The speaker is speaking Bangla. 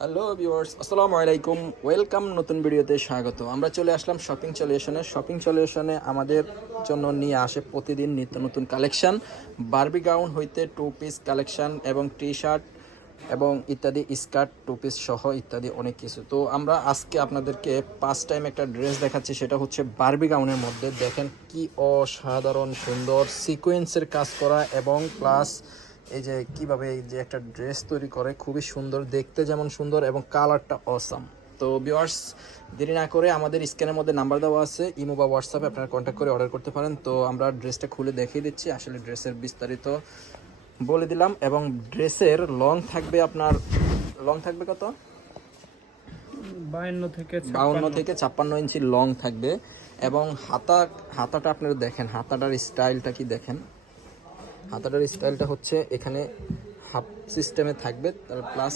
হ্যালো ভিউয়ার্স, আসসালামু আলাইকুম। ওয়েলকাম নতুন ভিডিওতে স্বাগত। আমরা চলে আসলাম শপিং সলিউশনে আমাদের জন্য নিয়ে আসে প্রতিদিন নিত্য নতুন কালেকশন, বারবি গাউন হইতে টু পিস কালেকশন এবং টি শার্ট এবং ইত্যাদি, স্কার্ট, টু পিস সহ ইত্যাদি অনেক কিছু। তো আমরা আজকে আপনাদেরকে ফার্স্ট টাইম একটা ড্রেস দেখাচ্ছি, সেটা হচ্ছে বারবি গাউনের মধ্যে। দেখেন কি অসাধারণ সুন্দর সিকোয়েন্সের কাজ করা এবং প্লাস এই যে কিভাবে এই যে একটা ড্রেস তৈরি করে, খুবই সুন্দর দেখতে, যেমন সুন্দর এবং কালারটা অসাম। তো ভিউয়ার্স, দেরি না করে আমাদের স্ক্যানের মধ্যে নাম্বার দেওয়া আছে, ইমো বা হোয়াটসঅ্যাপে আপনারা কন্ট্যাক্ট করে অর্ডার করতে পারেন। তো আমরা ড্রেসটা খুলে দেখিয়ে দিচ্ছি, আসলে ড্রেসের বিস্তারিত বলে দিলাম। এবং ড্রেসের লং থাকবে আপনার, লং থাকবে কত, 52 থেকে 56 ইঞ্চি লং থাকবে। এবং হাতাটা আপনারা দেখেন, হাতাটার স্টাইলটা কি দেখেন। হাতাটার স্টাইলটা হচ্ছে এখানে হাফ সিস্টেমে থাকবে, তার প্লাস